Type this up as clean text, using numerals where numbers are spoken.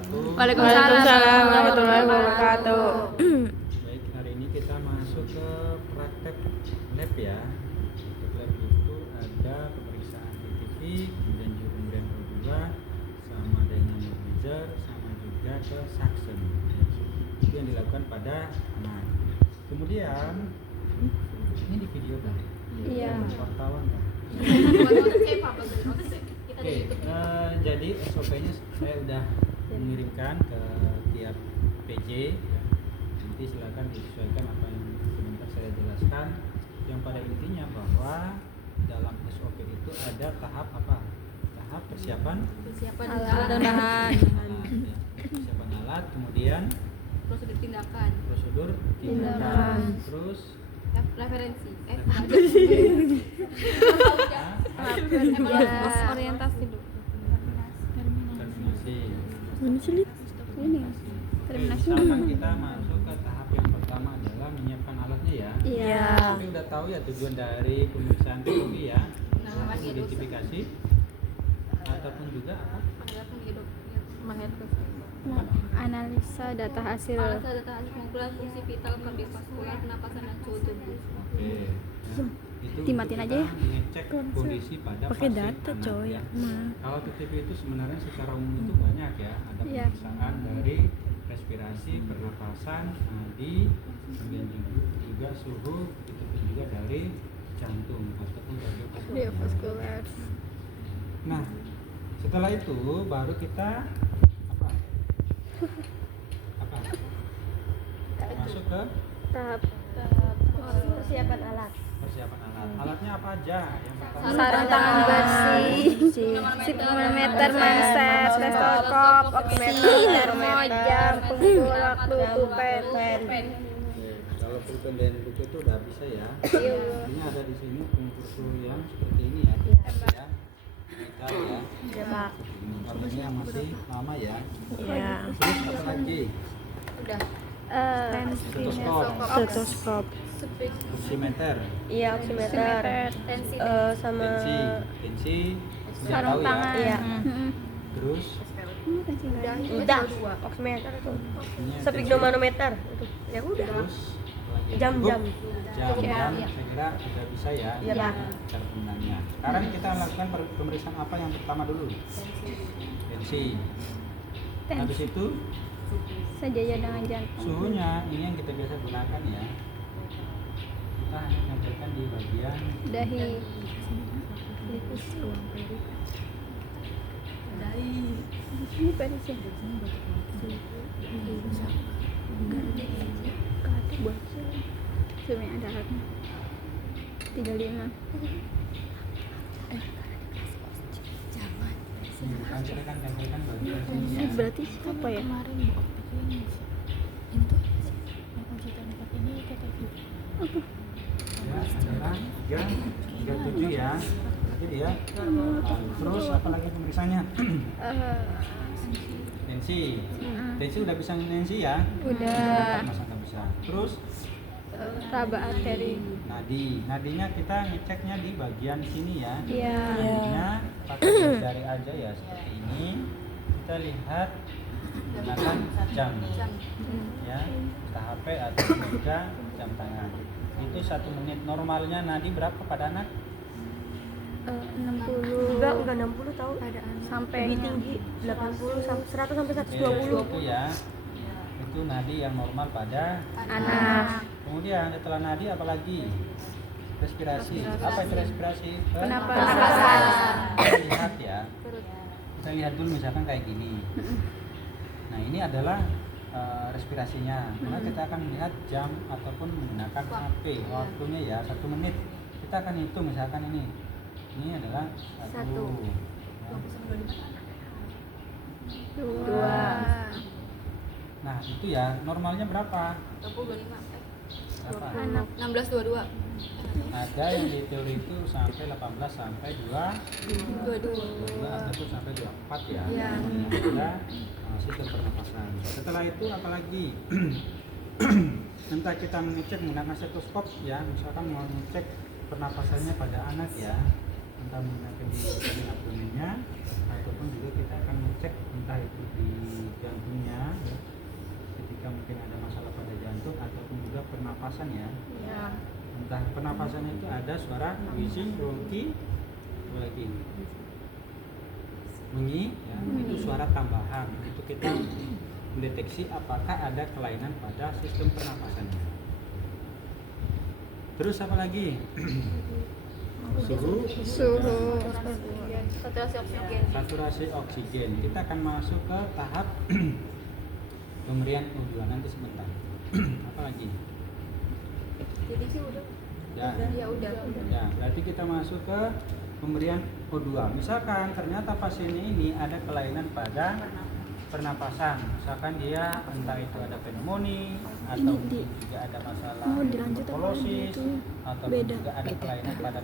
wabarakatuh. Waalaikumsalam warahmatullahi wabarakatuh. Baik, hari ini kita masuk ke praktek lab ya. Praktek lab itu ada pemeriksaan titik, kemudian juga pemberian O2, sama dynamometer, sama juga ke suction. Itu yang dilakukan pada anak. Kemudian ini di video kan? Iya. Wartawan kan? Oke, jadi SOP-nya saya udah mengirimkan ke tiap PJ ya. Nanti silakan disesuaikan apa yang sebentar saya jelaskan. Yang pada intinya bahwa dalam SOP itu ada tahap apa? Tahap persiapan Alat dan bahan. alat, ya. Persiapan alat, kemudian prosedur tindakan, terus referensi, evaluasi, orientasi dulu, terminasi. Ini. Oke, misalkan kita masuk ke tahap yang pertama adalah menyiapkan alatnya ya. Iya. Tapi udah tahu ya tujuan dari pemeriksaan biologi ya. Nah, Identifikasi ataupun juga apa? Analisa data hasil. data hasil pengumpulan fungsi vital kardiovaskular, pernapasan dan suhu tubuh. Oke. Nah, itu Dimatiin untuk aja ya. kita ngecek kondisi pada Pakai pasien data anak, coy. ya. Mah. Kalau TTP itu sebenarnya secara umum itu banyak ya. Ada Iya. pemeriksaan dari respirasi, pernapasan, nadi, kemudian juga suhu, itu pun juga dari jantung ataupun Kardiovaskular. Nah, setelah itu baru kita apa? Masuk ke Tahap persiapan alat. persiapan alat. Alatnya apa aja? Yang pertama Sarung tangan bersih, siptometer, manset, stetoskop, oximeter, termojam, pengukur waktu, pulpen. Kalau pulpen dan buku itu udah bisa ya. Ini ada di sini pengukur suhu yang seperti ini ya. Ya. Kita ya. Ya, Pak. Ini yang masih lama ya. Iya. Terus apa lagi? Udah. Stetoskop. Oximeter, Iya, oximeter. Tensi. Sama tensi, sudah Sarung tahu tangan. ya. Iya. Terus udah oximeter itu. ini yang Sphygmomanometer itu. Ya udah. terus apa lagi? Jam-jam. Jam, saya kira sudah bisa ya. Iya, Pak. Cara penggunaannya. Sekarang kita lakukan pemeriksaan apa yang pertama dulu? Tensi. Habis itu Sejajar dengan jantung. suhunya ini yang kita biasa gunakan ya. Kita hanya tempelkan di bagian Dahi. Ini perisnya. Kata buat sebenarnya ada alatnya. 35. kan kita kan tempelkan bagian sini ya. Ini berarti siapa ya? Ya, adalah 37 ya. Jadi ya. Nah, terus apa lagi pemeriksaannya? Tensi. Tensi udah bisa tensi ya? Udah. Masa nggak bisa. Terus Raba arteri. nadinya kita ngeceknya di bagian sini ya. Iya. Nadinya pakai jari aja ya seperti ini. Kita lihat menggunakan jam ya, entah HP atau juga jam tangan. Itu 1 menit. Normalnya nadi berapa pada anak? 60. Enggak 60 tahu. Sampai Lebih tinggi 80 sampai 100 sampai Oke, 120. itu ya. Itu nadi yang normal pada anak. Kemudian setelah nadi apalagi? Respirasi. Apa itu respirasi? Pernapasan. Kita lihat ya. Kita lihat dulu misalkan kayak gini. Nah ini adalah respirasinya. Karena kita akan melihat jam ataupun menggunakan HP. Waktunya ya 1 menit. Kita akan hitung misalkan ini. Ini adalah 1. 2. Nah itu ya normalnya berapa? 25. Berapa? Anak. 16 22. Ada yang di teori itu sampai 18 sampai 2 22. ataupun sampai 24 ya. Iya. Ada sistem pernapasan. Setelah itu apalagi? Entah kita mengecek menggunakan stetoskop ya, misalkan mau mengecek pernapasannya pada anak ya, entah menggunakan di bagian abdomennya ataupun juga kita akan mengecek entah itu di pernapasan ya. Ya. Entah pernapasan itu ada suara bising, bronki, apa lagi? Bunyi, ya, itu suara tambahan. Itu kita mendeteksi apakah ada kelainan pada sistem pernapasannya. Terus apa lagi? Suhu, Suhu. Saturasi oksigen. saturasi oksigen. Kita akan masuk ke tahap pemberian O2 nanti sebentar. Apa lagi? Jadi sih udah. Ya. Ya udah. Ya, berarti kita masuk ke pemberian O2. Misalkan ternyata pasien ini ada kelainan pada pernapasan. Misalkan dia entah itu ada pneumonia atau juga ada masalah tuberkulosis atau juga ada kelainan pada